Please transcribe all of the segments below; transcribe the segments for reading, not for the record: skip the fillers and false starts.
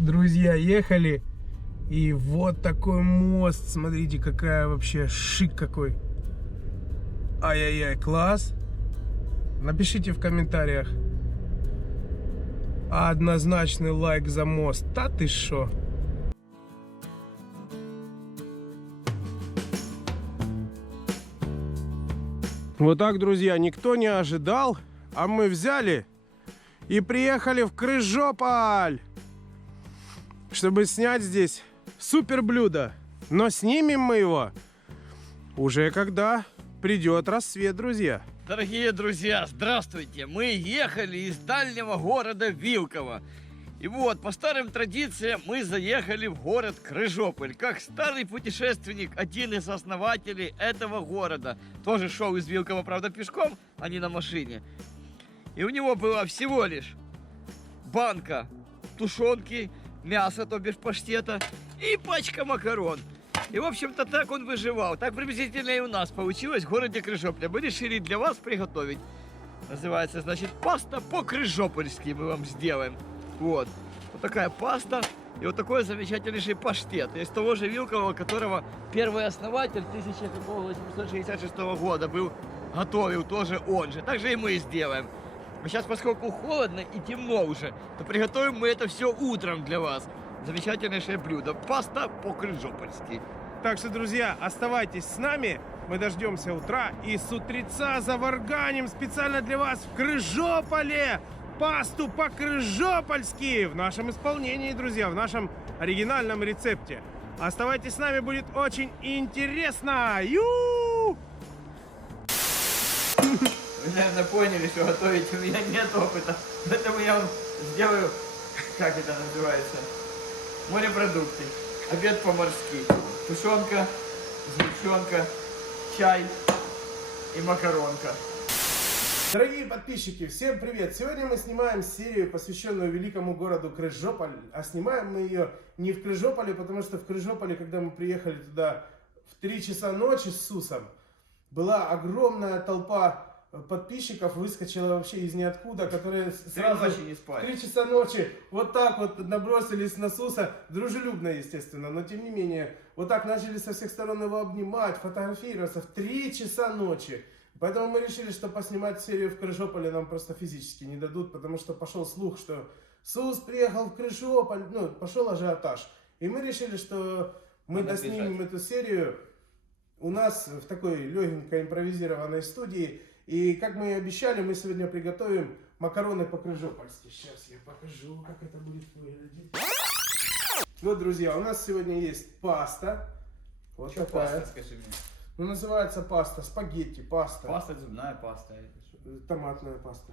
друзья, ехали. И вот такой мост. Смотрите, какая вообще шик какой. Ай-яй-яй, класс. Напишите в комментариях. Однозначный лайк за мост. Да ты шо? Вот так, друзья, никто не ожидал, а мы взяли и приехали в Крыжополь, чтобы снять здесь супер блюдо. Но снимем мы его уже когда придет рассвет, друзья. Дорогие друзья, здравствуйте! Мы ехали из дальнего города Вилково. И вот, по старым традициям, мы заехали в город Крыжополь. Как старый путешественник, один из основателей этого города. Тоже шел из Вилкова, правда, пешком, а не на машине. И у него была всего лишь банка тушенки, мяса, то бишь паштета, и пачка макарон. И, в общем-то, так он выживал. Так приблизительно и у нас получилось в городе Крыжополь. Мы решили для вас приготовить. Называется, значит, паста по-крыжопольски мы вам сделаем. Вот. Вот такая паста и вот такой замечательнейший паштет. Из того же Вилкового, которого первый основатель 1866 года был, готовил тоже он же. Так же и мы сделаем. А сейчас, поскольку холодно и темно уже, то приготовим мы это все утром для вас. Замечательнейшее блюдо. Паста по-крыжопольски. Так что, друзья, оставайтесь с нами. Мы дождемся утра и с утреца заварганим специально для вас в Крыжополе пасту по-крыжопольски в нашем исполнении, друзья, в нашем оригинальном рецепте. Оставайтесь с нами, будет очень интересно. Ю! Вы, наверное, поняли, что готовить у меня нет опыта. Поэтому я вам сделаю, как это называется, морепродукты. Обед по-морски. Тушенка, сгущенка, чай и макаронка. Дорогие подписчики, всем привет! Сегодня мы снимаем серию, посвященную великому городу Крыжополь. А снимаем мы ее не в Крыжополе, потому что в Крыжополе, когда мы приехали туда в 3 часа ночи с Сусом, была огромная толпа подписчиков, выскочила вообще из ниоткуда, которые сразу не спали. в 3 часа ночи вот так вот набросились на Суса, дружелюбно, естественно, но тем не менее, вот так начали со всех сторон его обнимать, фотографироваться в 3 часа ночи. Поэтому мы решили, что поснимать серию в Крыжополе нам просто физически не дадут, потому что пошел слух, что Сус приехал в Крыжополь, ну, пошел ажиотаж. И мы решили, что мы доснимем эту серию у нас в такой легенькой импровизированной студии. И как мы и обещали, мы сегодня приготовим макароны по-крыжопольски. Сейчас я покажу, как это будет выглядеть. Вот, друзья, у нас сегодня есть паста. Вот что такая. паста, скажи мне? Ну, называется паста, спагетти, паста. Паста, зубная паста. Томатная паста.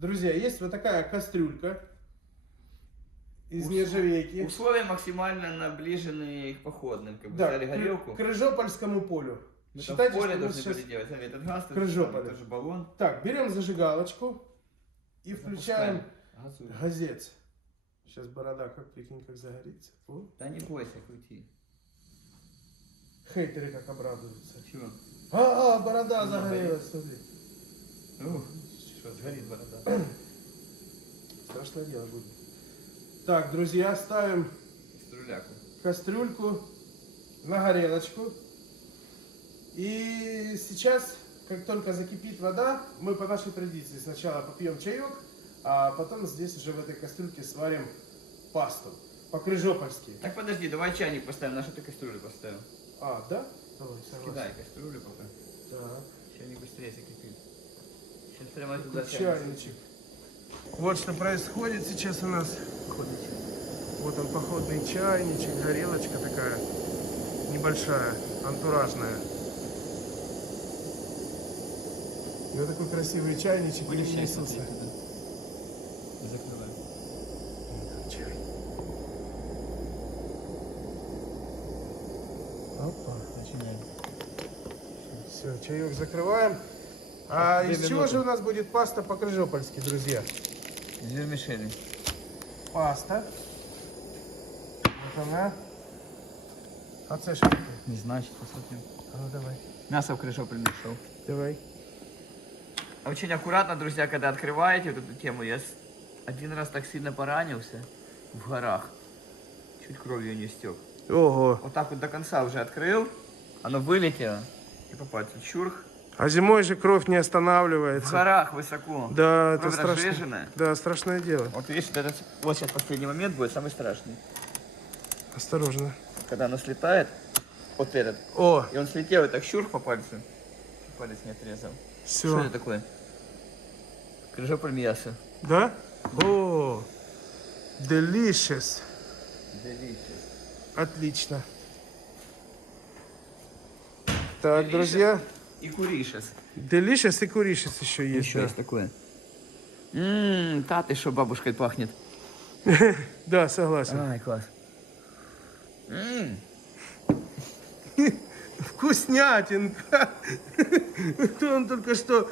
Друзья, есть вот такая кастрюлька из нержавейки. Условия максимально наближены к походным. Как бы Да, взяли горелку. к Крыжопольскому полю. Мы Считайте, там в поле что мы должны сейчас были делать. Смотри, этот газ, Крыжополе. тоже баллон. Так, берем зажигалочку и включаем Газуем. газец. Сейчас борода, как прикинь, как загорится. О. Да не бойся, крути. Хейтеры как обрадуются. Чего? Борода загорелась, смотри. Что, сгорит борода. Страшное дело будет. Так, друзья, ставим кастрюльку на горелочку. И сейчас, как только закипит вода, мы по нашей традиции сначала попьем чаек, а потом здесь уже в этой кастрюльке сварим пасту по-крыжопольски. Так подожди, давай чайник поставим, на что ты кастрюлю поставил? А, да? Давай, согласен. Кидай кастрюлю пока. Так. Чайник быстрее закипит. Сейчас прямо туда Чайничек. Вот что происходит сейчас у нас. Вот он, походный чайничек, горелочка такая небольшая, антуражная. И вот такой красивый чайничек. Будешь чай Иисуса. Закрывай. Чай. Опа. Начинаем. Все, чаек закрываем. А из чего же у нас будет паста по-крыжопольски, друзья? Из вермишели. Паста. Вот она. А це що таке? Не знаю, сейчас посмотрим. А ну давай. Мясо в Крыжополь нашел. Давай. Очень аккуратно, друзья, когда открываете вот эту тему. Я один раз так сильно поранился. в горах. Чуть кровью не стек. Ого. Вот так вот до конца уже открыл. Оно вылетело. И по пальцу чурх. А зимой же кровь не В останавливается. горах высоко. Да, это Кровь страшно. разжиженная. Да, страшное дело. Вот видишь, вот сейчас последний момент будет самый страшный. Осторожно. Когда оно слетает, вот этот. О, И он слетел и так чурх по пальцу. Палец не отрезал. Что все. это такое? Крыжополь мясо. Да? О, delicious. Отлично. Так, друзья, И куришес. delicious и куришес еще есть. Еще Да. есть такое. Та ты что, бабушкой пахнет. Да, согласен. Ай, класс. Вкуснятинка. Это он только что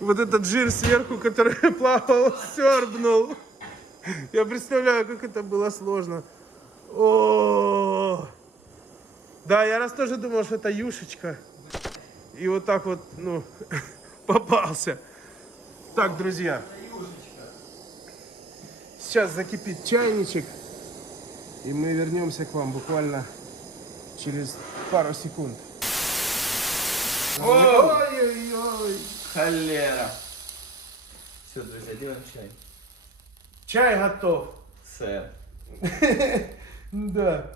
вот этот жир сверху, который плавал, сёрбнул. Я представляю, как это было сложно. О, да, я раз тоже думал, что это юшечка. И вот так вот, ну, попался. Так, друзья. Сейчас закипит чайничек. И мы вернемся к вам буквально через пару секунд. Ой-ой-ой. Холера. Все, друзья, делаем чай. Чай готов. Сэр. Да.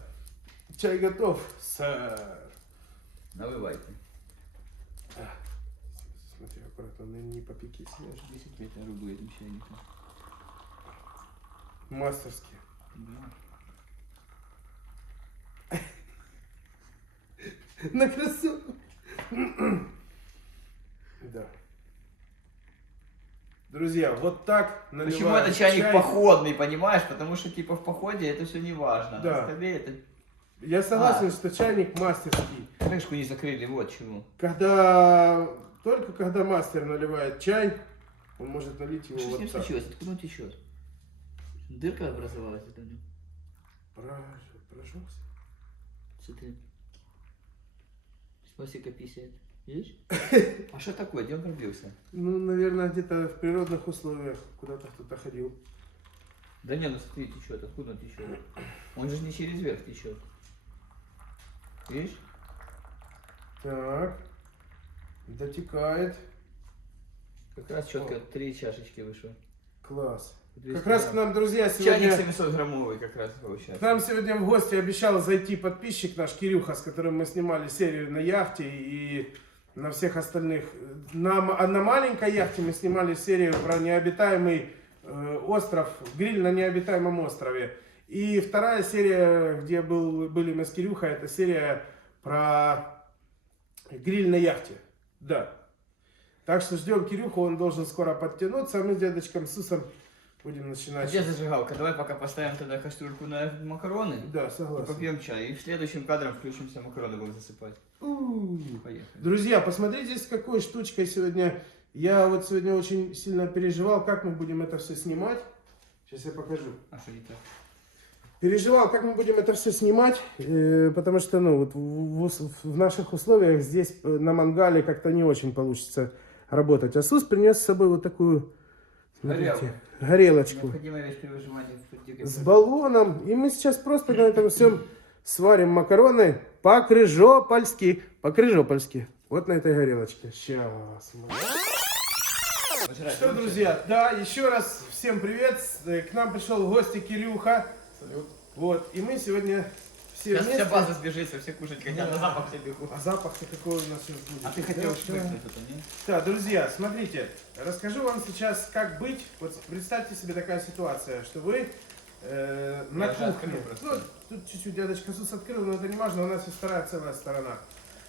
Чай готов, сэр. Наливайте. Смотри, аккуратно, не попеки. Я же 10 лет на рубль этим чайником. Мастерски. На красоту. Да. Друзья, вот так наливаем Почему это чайник чай. походный, понимаешь? Потому что типа в походе это все не важно. Да. На столе это... Я согласен, что чайник мастерский. Крышку не закрыли, вот чему. Только когда мастер наливает чай, он может налить его Что с вот ним так. случилось? Откуда он течет? Дырка образовалась это в нем. Прожался. Смотри. Спасибо, писает. Видишь? А что такое? Где он пробился? Ну, наверное, где-то в природных условиях куда-то кто-то ходил. Да не, ну смотри, течет. Откуда он течет? Он же не через верх течет. Видишь? Так. Дотекает. Как раз четко 3 чашечки вышло. Класс. 200 Как раз к грамм. нам, друзья, Чайник сегодня... 700-граммовый как раз К получается. нам сегодня в гости обещал зайти подписчик наш Кирюха, с которым мы снимали серию на яхте и на всех остальных. На маленькой яхте мы снимали серию про необитаемый остров, гриль на необитаемом острове. И вторая серия, где были мы с Кирюхой, это серия про гриль на яхте. Да. Так что ждем Кирюху, он должен скоро подтянуться, а мы с дедочком Сусом будем А начинать. где зажигалка? Давай пока поставим тогда кастрюльку на макароны. Да, И согласен. попьем чай. И в следующем кадром включимся, макароны будем засыпать. Поехали. Друзья, посмотрите, с какой штучкой сегодня. Я вот сегодня очень сильно переживал, как мы будем это все снимать. Сейчас я покажу. А что не так? Переживал, как мы будем это все снимать, потому что, ну, вот в наших условиях здесь на мангале как-то не очень получится работать. А Сус принес с собой вот такую, смотрите, горелочку Необходимая вещь при выживании в дикой с природе. баллоном. И мы сейчас просто на этом всем сварим макароны по-крыжопольски. По-крыжопольски. Вот на этой горелочке. Сейчас. Пожрать Что, будем? друзья, да, еще раз всем привет. К нам пришел в гости Кирюха. Салют. Вот, и мы сегодня все Сейчас вместе. вся база сбежится, все кушать хотят, на запах все бегут. А запах-то какой у нас сейчас будет? А ты хотел Да. шмыгнуть это, не? Да, друзья, смотрите, расскажу вам сейчас, как быть. Вот представьте себе такая ситуация, что вы на уже кухне. открыл просто. Ну, тут чуть-чуть дядочка Сус открыл, но это не важно, у нас есть вторая целая сторона.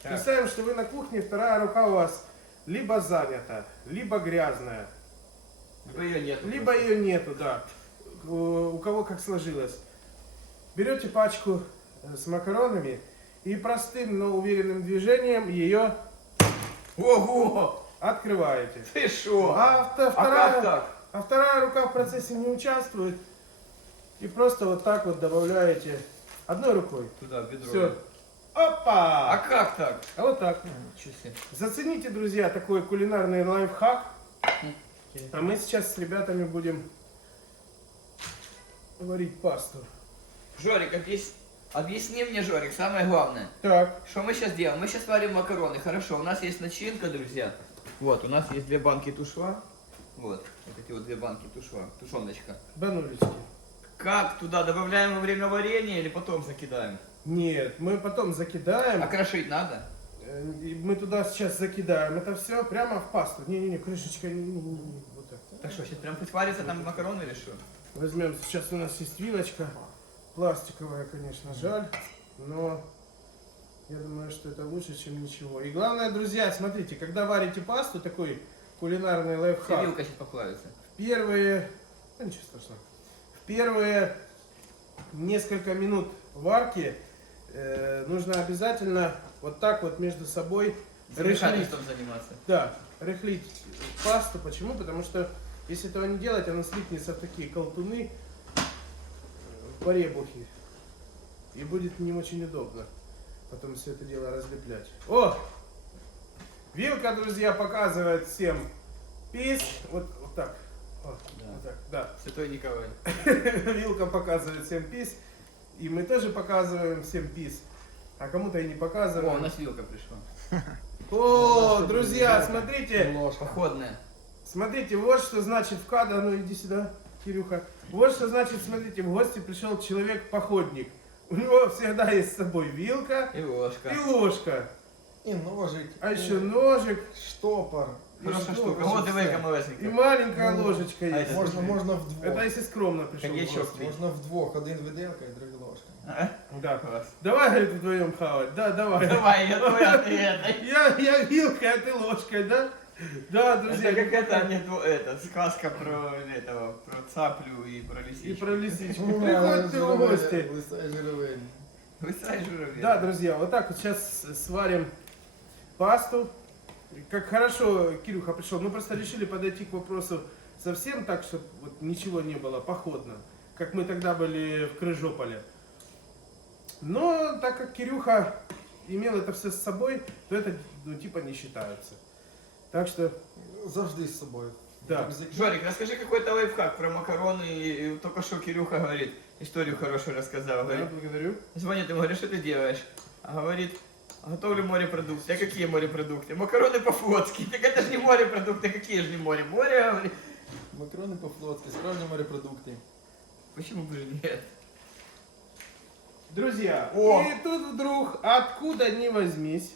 Так. Представим, что вы на кухне, вторая рука у вас либо занята, либо грязная, Либо ее нет. либо ее нету, да. У кого как сложилось. Берете пачку с макаронами и простым, но уверенным движением ее Ого! открываете. Ты шо? А как так? вторая рука в процессе не участвует. И просто вот так вот добавляете одной рукой. Туда, в бедро. Все. А Опа! как так? А вот так. Ничего себе. Зацените, друзья, такой кулинарный лайфхак. А мы сейчас с ребятами будем варить пасту. Жорик, объясни мне, Жорик, самое главное. Так, Что мы сейчас делаем? Мы сейчас варим макароны. Хорошо, у нас есть начинка, друзья. Вот, у нас есть 2 банки тушва. Вот эти вот 2 банки тушва, тушеночка. банулечки. Как туда добавляем во время варенья или потом закидаем? Нет, мы потом закидаем. А крошить надо? И мы туда сейчас закидаем это все прямо в пасту. Не-не-не, крышечка, не-не-не. Вот так. Так что, сейчас прям пусть варится там макароны или что? Возьмем, сейчас у нас есть вилочка. Пластиковая, конечно, жаль. Но я думаю, что это лучше, чем ничего. И главное, друзья, смотрите, когда варите пасту, такой кулинарный лайфхак. Вилка сейчас поплавится. Первые, да ничего страшного, в первые несколько минут варки нужно обязательно вот так вот между собой рыхлить. Замешательством заниматься. Да, рыхлить пасту. Почему? Потому что если этого не делать, она слипнется в такие колтуны, поребухи. И будет не очень удобно потом все это дело разлеплять. О! Вилка, друзья, показывает всем пис. Вот так. Вот, Да. вот так, да. Святой Николай. Вилка показывает всем пис. И мы тоже показываем всем пис. А кому-то и не О, у показываем. нас вилка пришла. О, друзья, смотрите. Походная. Смотрите, вот что значит в кадр. Ну иди сюда, Кирюха. Вот что значит, смотрите, в гости пришел человек-походник. У него всегда есть с собой вилка И ложка. и ложка. И ножик. А еще ножик Штопор. и Хорошая штопор. штука. Вот давай И малесенька. маленькая Ну, ложечка а есть. это Можна, можна вдвох. Это если скромно пришел в Коньячок гости. Можна вдвох. Один виделка і другий ложка. Да. Класс. Давай, говорит, вдвоем хавать. Да, давай. Давай, я твой, а ты это. Я вилкой, а ты ложкой, да? Да, друзья. Это как это, это, сказка про этого, про цаплю и про И лисичку. про лисичку. Приходь ты в гости. Лисай жировень. Лысай журавль. Да, друзья, вот так вот сейчас сварим пасту. Как хорошо Кирюха пришел. Мы просто решили подойти к вопросу совсем так, чтобы вот ничего не было походно, как мы тогда были в Крыжополе. Но так как Кирюха имел это все с собой, то это ну, типа не считается. Так что, Завжди з собою. да. Рюкзак. Жорик, расскажи какой-то лайфхак про макароны. И только что Кирюха говорит, историю хорошую рассказал. Да, Говорит, благодарю. звонит ему, говорит, что ты делаешь? А говорит, готовлю морепродукты. А какие морепродукты? Макароны по-флотски. Так это же не морепродукты, какие же не море? Море, говорит. Макарони по-флотськи, справжні морепродукти. Почему бы же нет? Друзья, О! и тут вдруг, откуда ни возьмись,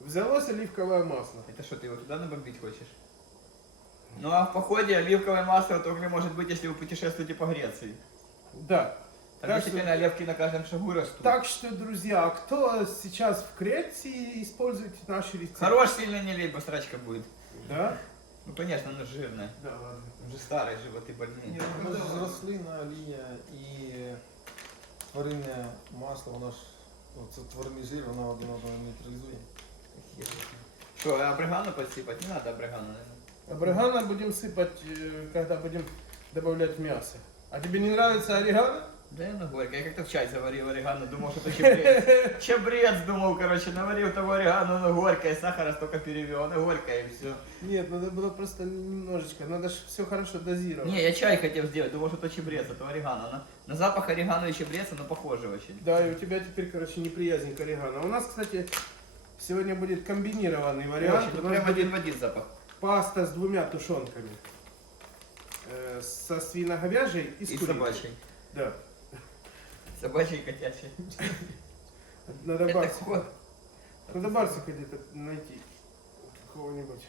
взялось оливковое масло. Это что, ты его туда набомбить хочешь? Ну а в походе оливковое масло только может быть, если вы путешествуете по Греции. Да. Там Так действительно оливки на каждом шагу растут. Так что, друзья, кто сейчас в Греции, используйте наши рецепты. Хорош сильно не лей, срачка будет. Да? Ну конечно, она жирная. Да, ладно. Уже старые животы больные. Ні, воно ж рослинна олія і тваринне масло, воно ж, ну, це тваринний жир, воно один одного нейтралізує. Что, а абрыгану подсыпать? Не надо абрыгану, наверное. Орегано будем сыпать, когда будем добавлять в мясо. А тебе не нравится орегано? Да она горькая. Я как-то в чай заварил орегано, думал, что это чебрец. Чебрец, думал, короче, наварил того орегано, оно горькое, сахара столько перевел, оно горькое и все. Нет, надо было просто немножечко, надо же все хорошо дозировать. Не, я чай хотел сделать, думал, что это чебрец, это орегано. На запах орегано и чебрец, оно похоже очень. Да, и у тебя теперь, короче, неприязнь к орегано. У нас, кстати, сегодня будет комбинированный вариант. Очень, У ну нас прям будет один в один запах. паста с двумя тушенками. Со свино-говяжьей и с И курицей. собачий. Да. Собачий и котячий. Надо Это барсика. кот. Надо барсика где-то найти. Какого-нибудь.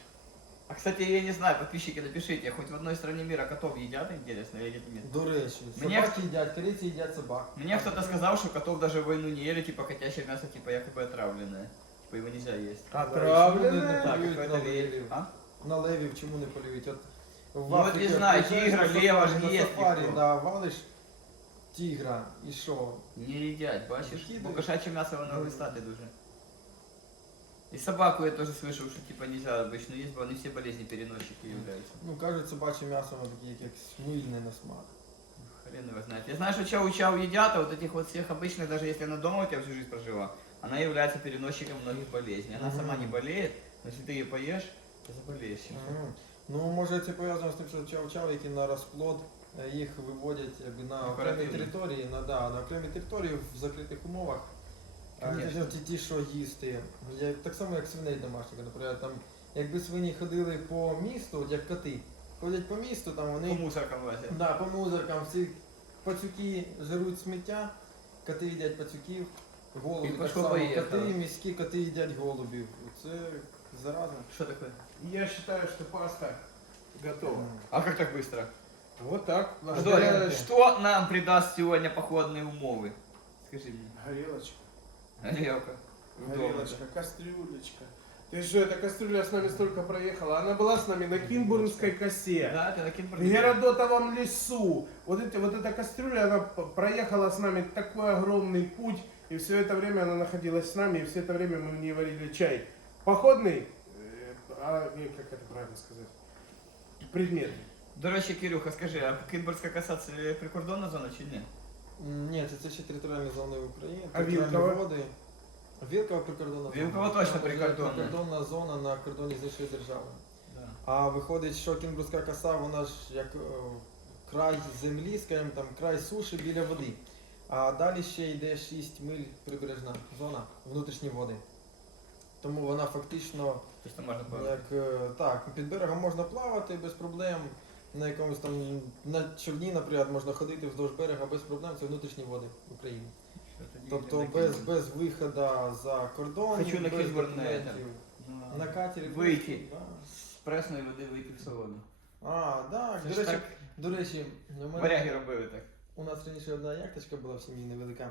А кстати, я не знаю, подписчики, напишите, хоть в одной стране мира котов едят, интересно, или нет? До речі, Мені- собаки їдять, кориці їдять собак. Мне кто-то сказал, что котов даже в войну не ели, типа котячее мясо, типа якобы отравленное. Типа его нельзя есть. Отравленное? Так, Полюють какое-то на лев. левів. А? На левів чому не полюють? От в Ну, от Африці не знаю, приїжджаєш тигра, на лева сафарі, ж на є, сафарі, типу. да, валиш тигра і що? Не едят, бачишь? Какие Бо да- кошачье мясо воно вистати дуже. И собаку я тоже слышал, что типа нельзя обычно есть, бо они все болезни переносчики являются. Ну, кажуть, собаче м'ясо, воно таке якесь мильне на смак. Хрен его знает. Я знаю, что чау-чау едят, а вот этих вот всех обычных, даже если она дома у тебя всю жизнь прожила, она является переносчиком многих болезней. Она сама не болеет, но если ты ее поешь, то заболеешь. чем-то. Ну, може це пов'язано з тим, що чау-чау, який на розплод їх виводять якби, на окремі Оперативно. території, на окремі території в закритих умовах. Конечно. Ті, що їсти. Так само, як свиней домашніх, наприклад, там, якби свині ходили по місту, от як коти, ходять по місту, там По вони мусоркам лазять. да, по мусоркам, всі пацюки жируть сміття, коти їдять пацюків, голуби І так пошло само, поїхало. коти, міські коти їдять голубів. Це заразно. Что такое? Я считаю, что паста готова. А как так быстро? Вот так. Здорово. Что нам придаст сегодня походные умовы? Скажи мне. Горелочка. Горелка. Горелочка, кастрюлечка. Ты что, эта кастрюля с нами столько проехала? Она была с нами на Кинбурнской косе. Да, ты таким В Геродотовом лесу. Вот эта кастрюля, она проехала с нами такой огромный путь. И все это время она находилась с нами, и все это время мы в ней варили чай. Походный, как это правильно сказать, предмет. До речі, Кирюха, скажи, а Кінбурзька коса це прикордонна зона чи ні? Ні, це ще територіальні зони України, А територіальні Вілково? води. Вілкова прикордонна зона. Вілково точно Там вже прикордонна. Прикордонна зона на кордоні з іншою державою. Да. А виходить, що Кінбурзька коса, вона ж як край землі, скажімо, там край суші біля води. А далі ще йде 6 миль прибережна зона, внутрішні води. Тому вона фактично, Тобто можна було. як так, під берегом можна плавати без проблем. На якомусь там на човні, наприклад, можна ходити вздовж берега без проблем, це внутрішні води України. Тобто без виходу за кордон, Хочу на без Кінбург документів. На катері Вийти. Да. З пресної води вийти в солону. А, так, Це до ж речі, так до речі, варяги робили так. у нас раніше одна яхточка була в сім'ї невелика.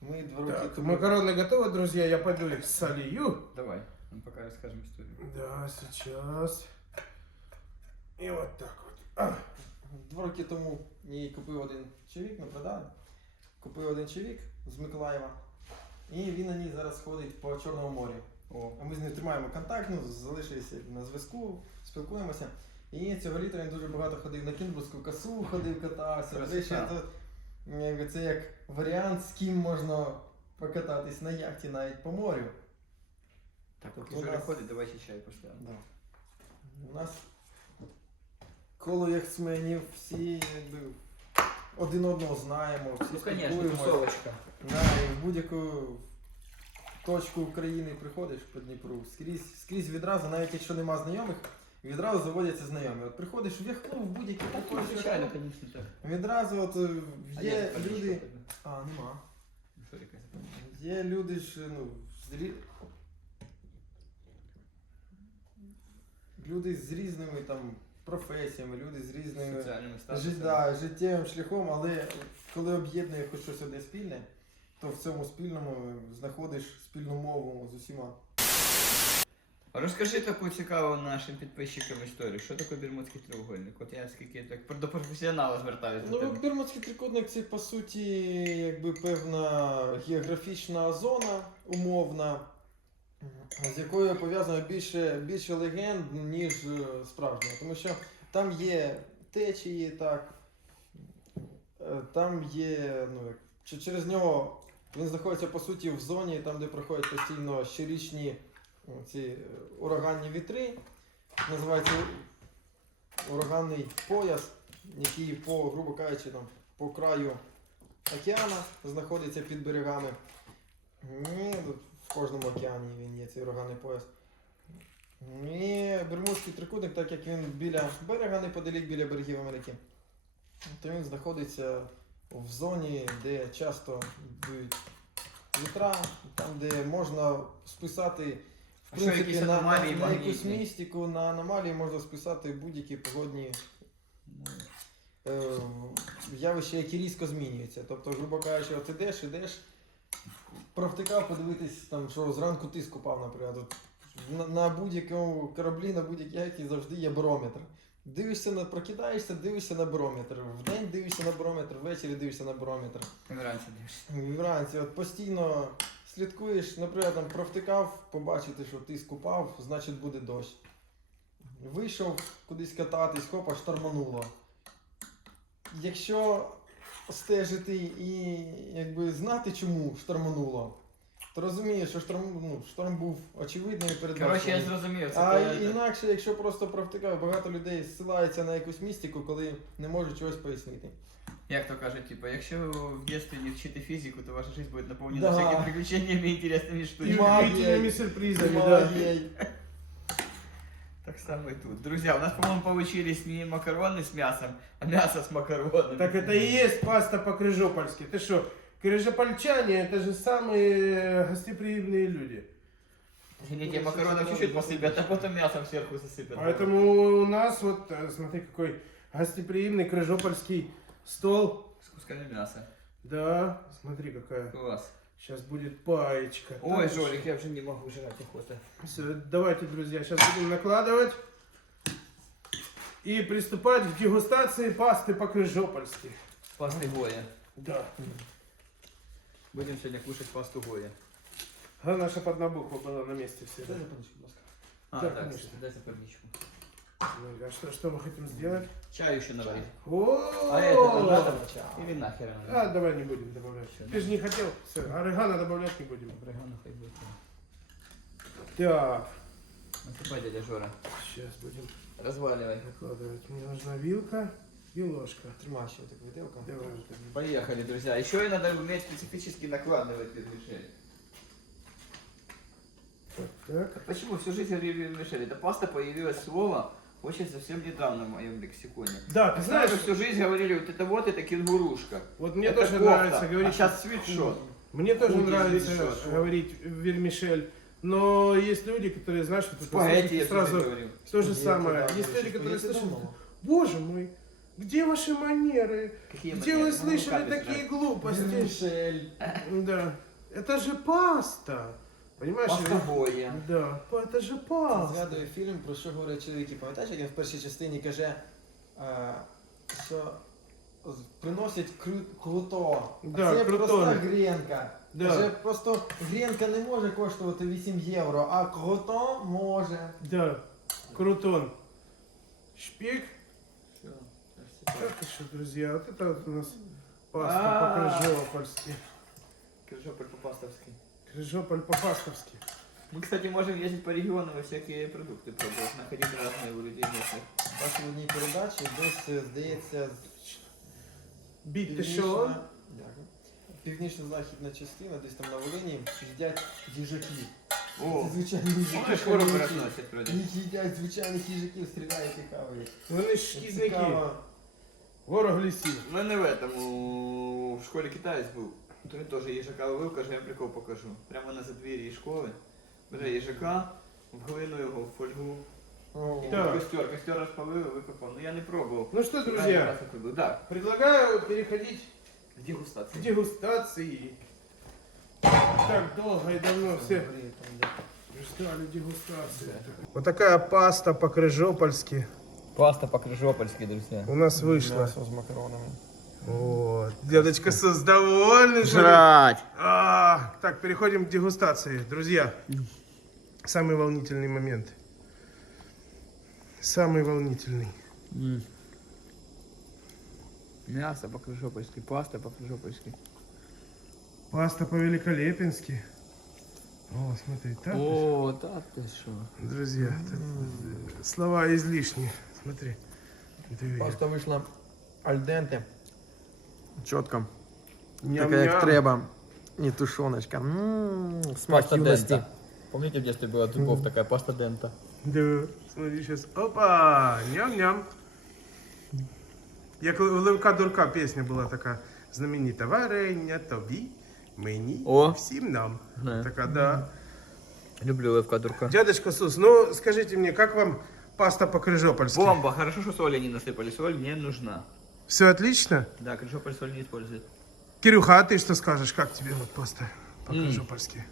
Ми 2 роки Так, тому... макароны готовы, друзья, я пойду их солью. Давай, мы пока расскажем историю. Да, сейчас. И вот так вот. А. 2 роки тому їй купив один чоловік, ми продали. Купив один чоловік з Миколаєва. І він на ній зараз ходить по Чорному морю. О, А ми з ним тримаємо контакт, ну, залишилися на зв'язку, спілкуємося. І цього літа він дуже багато ходив на Кінбурзьку косу, ходив, катався. Красота. Ще тут, якби, це як варіант, з ким можна покататись на яхті навіть по морю. так, Тобто поки у Жора нас- ходить, давайте чай поставимо. Да. У нас коло яхтсменів всі якби, один одного знаємо, всі Ну, конечно, спілкуємося. тусовочка. Да, і в будь-яку точку України приходиш по Дніпру, скрізь відразу, навіть якщо нема знайомих, відразу заводяться знайомі. От приходиш в яхту, в будь-який Ну, такий звичайно, конечно, так. відразу от, А є як паличка люди. тоді? А, нема. Що якась? Є люди ж, ну, люди з різними там професіями, люди з різними Соціальними статусами. життєвим шляхом, але коли об'єднує хоч щось одне спільне, то в цьому спільному знаходиш спільну мову з усіма. Розкажи таку цікаву нашим підписчикам історію. Що таке Бермудський треугольник? От я скільки так до професіонала звертаюся до Ну, тебе. Бермудський трикутник це по суті якби певна географічна зона умовна, з якою пов'язано більше легенд, ніж справжнього. Тому що там є течії, так, там є, ну, через нього він знаходиться по суті в зоні, там де проходять постійно щорічні ці ураганні вітри, називається ураганний пояс, який по, грубо кажучи, там, по краю океану знаходиться під берегами. І в кожному океані він є, цей ураганний пояс. І Бермудський трикутник, так як він біля берега, неподалік біля берегів Америки, то він знаходиться в зоні, де часто дують вітра, там де можна списати А що, якісь на аномалії якусь магнітні? містику, на аномалії можна списати будь-які погодні явища, які різко змінюються. Тобто, грубо кажучи, от ідеш, провтикав подивитись, там, що зранку тиск упав, наприклад. От на будь-якому кораблі, на будь-якій яхті завжди є барометр. Дивишся прокидаєшся, дивишся на барометр. Вдень дивишся на барометр, ввечері дивишся на барометр. Вранці дивишся. Вранці от постійно слідкуєш, наприклад, там провтикав, побачити, що тиск упав, значить буде дощ. Вийшов кудись кататись, хопа, штормануло. Якщо стежити і якби знати, чому штормануло, то розумієш, що шторм був очевидним і Коротше, я передбачений. зрозумів. Це А коли- інакше, якщо просто провтикав, багато людей зсилаються на якусь містику, коли не можуть чогось пояснити. Як то кажуть, типа, якщо в дитинстві не вчити фізику, то ваша життя буде наповнена Да. всякими приключеннями і інтересними И штучками. удивительными сюрпризами, да. Магією. Так само и тут. Друзья, у нас, по-моему, получились не макароны с мясом, а мясо с макаронами. Так это и есть паста по-крыжопольски. Ты что, крыжопольчане это же самые гостеприимные люди. Они тебе макаронов чуть-чуть посыпят, а потом мясом сверху засыпят. Поэтому у нас вот, смотри, какой гостеприимный крыжопольский стол. С кусками мяса. Да, смотри, какая. Класс. Сейчас будет паечка. Ой, Жолик, я уже не могу жрать охота. Все, давайте, друзья, сейчас будем накладывать и приступать к дегустации пасты по-крыжопольски. Пасты Гоя. Да. Будем сегодня кушать пасту Гоя. Главное, чтобы одна буква была на месте всегда. Дай запальничку, будь ласка. А, Да, да, конечно. кстати, дай запальничку. Ну, а что мы хотим сделать? Чаю еще наварить. О, А это Надо надо? начало. Или нахер? А, давай не будем добавлять. Всё, Ты же не хотел. Все, орегано добавлять не будем. Бригана хай будет. Так, Наступай, дядя Жора. сейчас будем Разваливай. накладывать. Мне нужна вилка и ложка. Тримай ще так виделка. Давай вот так. Поехали, друзья. Еще и надо уметь специфически накладывать перед Мишель. Так. Почему всю жизнь говорили Мишель? Эта паста появилась слово очень совсем недавно в моем лексиконе. Да, ты знаешь, Знаешь, всю жизнь говорили, вот это кенгурушка. вот мне это тоже кофта, нравится говорить. А сейчас свитшот. Мне тоже Худи, нравится вермишель. говорить вермишель. Но есть люди, которые, знаешь, что Спагетти я сразу говорил. то же Спагетти, самое. да, Есть еще люди, которые спагетти слышат, дома. боже мой, где ваши манеры? Какие Где манеры? вы Ну, слышали руками такие сразу. глупости? Вермішель. Да. Это же паста. Понимаешь? Паста Гоя. Да, это же паста. Згадую фільм, про що говорять чоловіки. Пам'ятаєш, як він в першій частині каже, що приносять круто. Да, Це крутони. проста грінка. Да. Каже, просто грінка не може коштувати 8 євро, а круто може. Да, крутон. Шпик. Всё, Так красиво. что, друзья, вот это вот у нас паста А. по-крыжопольски. Крыжополь по-пастовски. Крыжополь по-пастовски. Мы, кстати, можем ездить по регионам и всякие продукты пробовать, находить разные у людей местных. Бачив в одній передачі, десь, здається, Бить ты шо? Дякую. Північно-західна частина, десь там на Волині, їдять їжаки. О, Це звичайні їжаки. помнишь, хвороби які- разносят вроде? Їх їдять звичайних їжаків, стріляють і хавають. Вони ж шкідники. Цікаво. Ворог лісів. У мене в этом, в школе китаєць був. То він теж їжака ловив, каже, я вам прикол покажу. Прямо на задвір'ї школи. Бере їжака, в глину його, в фольгу. О, І Так. костер розпалив, викопав. Ну я не пробував. Ну что, Я друзья, раз это был. Да, предлагаю переходить к к дегустации. дегустации. Так долго и давно все блін, там де. ждали дегустации. Вот такая паста по-крыжопольски Паста по-крыжопольски, друзья. у нас вышла. М'ясо з макаронами. Вот. Дедочка Сус довольный. Жрать! Так, переходим к дегустации. Друзья, самый волнительный момент. Самый волнительный. Мясо по-крыжопольски, паста по-крыжопольски. Паста по-великолепински. О, смотри, так? О, так ты что? Друзья, тут слова излишни. Смотри. Диви. Паста вийшла альденте. Чітко. Ням-ням. Така як треба. І тушоночка. Смак Паста юності. дента. Помните, в детстве была Дубов такая паста дента? Да, смотри сейчас. Опа! Ням-ням. Як у Левка Дурка песня була така знаменита. Варення тобі, мені, О. всім нам. Знаю. Така, да. Люблю Левка Дурка. Дядочка Сус, ну скажите мне, как вам паста по-крыжопольски? Бомба! Хорошо, что соли не насыпали. Соль не нужна. Все отлично? Да, крыжополь соль не использует. Кирюха, а ты что скажешь? Как тебе вот паста по-крыжопольски?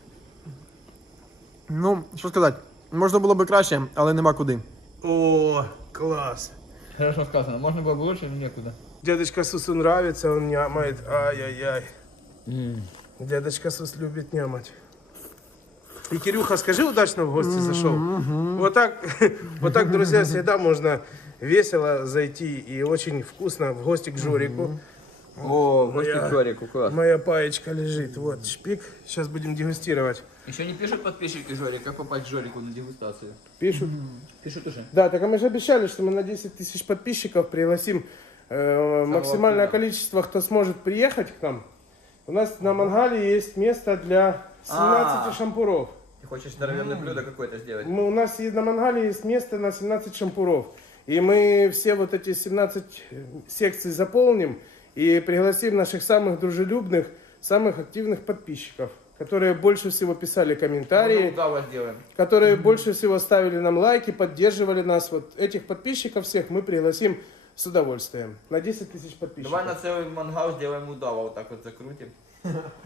Ну, що сказати, можна було б краще, але нема куди. О, класс. Хорошо сказано. Можно было бы лучше, но некуда. Дядочка Сусу нравится, он нямает. Ай-яй-яй. Дядочка Сус любит нямать. И Кирюха, скажи, удачно в гости зашел. Вот так, друзья, всегда можно весело зайти и очень вкусно в гости к Жорику. О, гости к Жорику, класс. Моя паечка лежит. Вот, шпик. Сейчас будем дегустировать. Еще не пишут подписчики Жорик, как попасть к Жорику на дегустацию? Пишут. Пишут уже. Да, так а мы же обещали, что мы на 10 тысяч подписчиков пригласим максимальное количество, кто сможет приехать к нам. У нас на мангале есть место для 17 шампуров. Ты хочешь здоровенное блюдо какое-то сделать? У нас на мангале есть место на 17 шампуров. И мы все вот эти 17 секций заполним и пригласим наших самых дружелюбных, самых активных подписчиков, которые больше всего писали комментарии, Удава сделаем. которые больше всего ставили нам лайки, поддерживали нас. Вот этих подписчиков всех мы пригласим с удовольствием. На 10 тысяч подписчиков. Давай на целый мангал сделаем удава, вот так вот закрутим.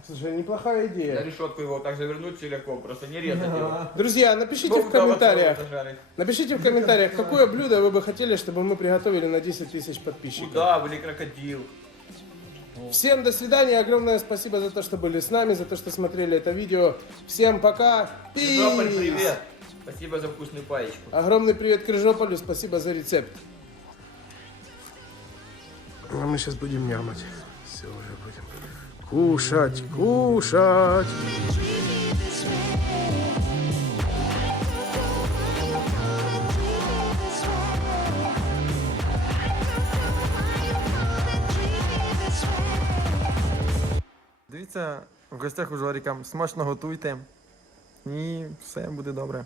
Слушай, неплохая На идея. решетку его вот так завернуть целиком, просто не резать его. Друзья, напишите в комментариях, какое блюдо вы бы хотели, чтобы мы приготовили на 10 тысяч подписчиков. Удав или крокодил. Всем до свидания, огромное спасибо за то, что были с нами, за то, что смотрели это видео. Всем пока, Жополь, Peace! привет. Спасибо за вкусную паечку. Огромный привет Крыжополю, спасибо за рецепт. А мы сейчас будем нямать. Все, уже будем кушать, кушать. Дивіться, в гостях у Жоріка, смачно готуйте і все буде добре.